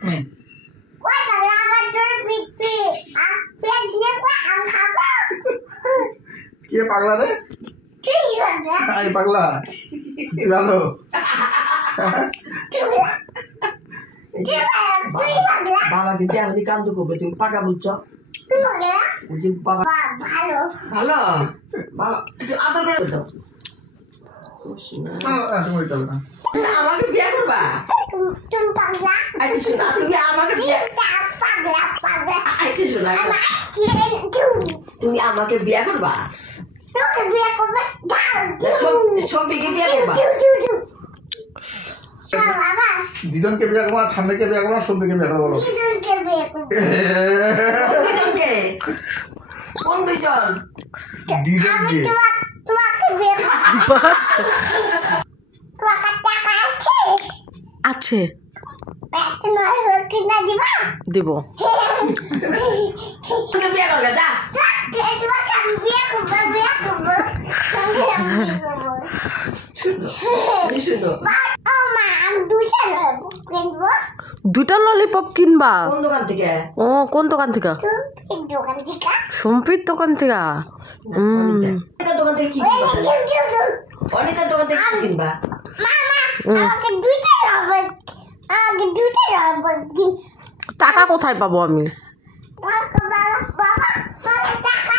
কই পাগলা আমার তোর পিঠে পেট দিয়ে আম খাবো কে পাগলা রে কি করবে আই পাগলা তুই ভালো বাবাকে দিয়ে আমি কান্দ করবো তুমি পাকা বুঝছো ভালো ভালো ভালো একটু আদর করে দাও আমাকে বিয়ে করবা তুমি পাগলা আচ্ছা শোনা তুমি আমাকে বিয়ে পাগলা পাগলা আচ্ছা শোনা আমার তুমি আমাকে বিয়ে করবা তোকে বিয়ে করবে সবিকে বিয়ে করবা বাবা দিদনকে বিয়ে করবো ঠান্ডাকে বিয়ে করবো সন্ধ্যেকে বিয়ে করবো দিদুনকে বিয়ে করবে দুজনকে কোন দুজন আমি দিদনকে তোমাকে বিয়ে করব তোমাকে টাকা আছে তোমার কিনা দিবা দিব তুমি বিয়ে করবে যা তোমাকে আমি বিয়ে করবো শুনো ও মা আমি দুইটা কিনবো দুইটা ললিপপ কিনবা কোন দোকান থেকে ও কোন দোকান থেকে তুমি দোকান থেকে সম্পির দোকান থেকে অনিতার দোকান থেকে কি কিনবা অনিতার দোকান থেকে কি কিনবা মামা আমাকে দুইটা রবট দিন টাকা কোথায় পাবো আমি বাবা টাকা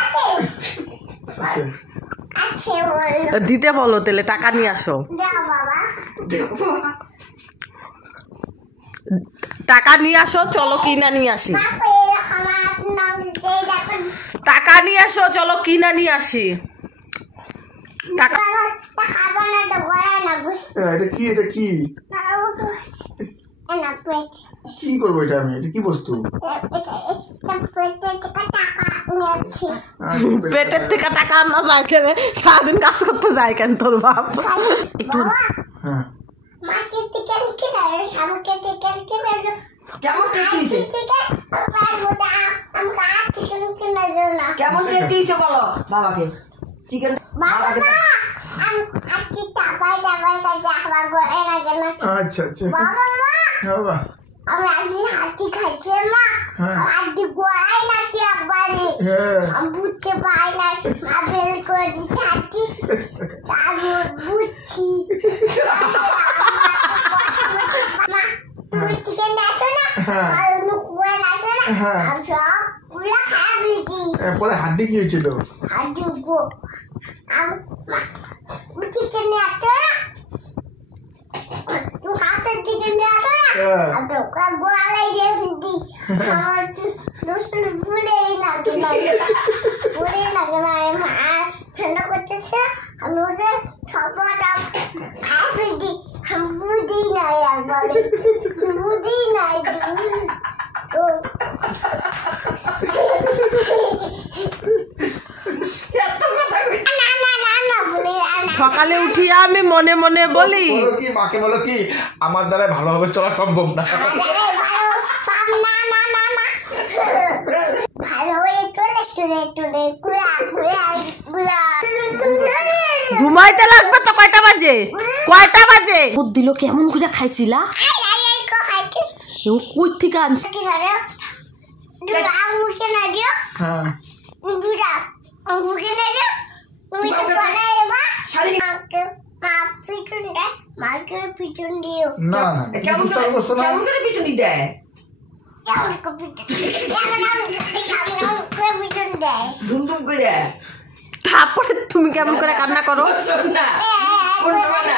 আছে আছে বলো দিতে বলো তাহলে টাকা নিয়ে আসো দাও বাবা টাকা নিয়ে আসো চলো কিনা নিয়ে আসি বাবা এরকম নাম দিয়ে দেখো টাকা নিয়ে আসো চলো কিনা নিয়ে আসি টাকা বাবা খাবো না তো গড়া না এটা কি এটা কি না পেট কি করবো এটা আমি এটা কি বস্তু পেটের থেকে টাকা আনা যায় কেন সারাদিন কাজ করতে যায় কেন তোর বাপ একটু হ্যাঁ মাটির থেকে কিনে আমাকে থেকে কিনে কেমন টেস্টি হয়েছে কেমন টেস্টি হয়েছে বলো বাবাকে চিকেন বাবাকে আচ্ছা আচ্ছা বাবা হ্যাঁ বাবা আমি একদিন হাতি খাইছে মা হাতি গোড়াই নাকি একবারে হ্যাঁ আমি বুঝতে পারি না মা বের করে দিচ্ছে হাতি তারপর বুঝছি মা তুমি চিকেন দেখো না আর অন্য কুয়া দেখো না আমি সব পুরা খাবি পরে হাড্ডি কি হয়েছিল হাতি গো আমি চিকেন দেখো না তুই হাতের চিকেন দেখো না আমি গোড়াই দিয়ে ফেলছি আমার ভুলেই না মা ঠান্ডা করতেছে আমি ওদের সবটা খাই ফেলছি আমি বুঝি নাই একবারে বুঝি নাই তো সকালে উঠিয়া আমি মনে মনে বলি বলো কি মাকে বলো কি আমার দ্বারা ভালোভাবে চলা সম্ভব না ঘুমাইতে লাগবে তো কয়টা বাজে দুধ দিল কেমন করে খাইছিলা কই থেকে আনছি হ্যাঁ পিছন দিও না না কেমন দুষ্টামি করছো না করে পিছুনি দেয় পিছন দেয় ধুমধুম করে তারপরে তুমি কেমন করে কান্না করো শোন না কোন সময়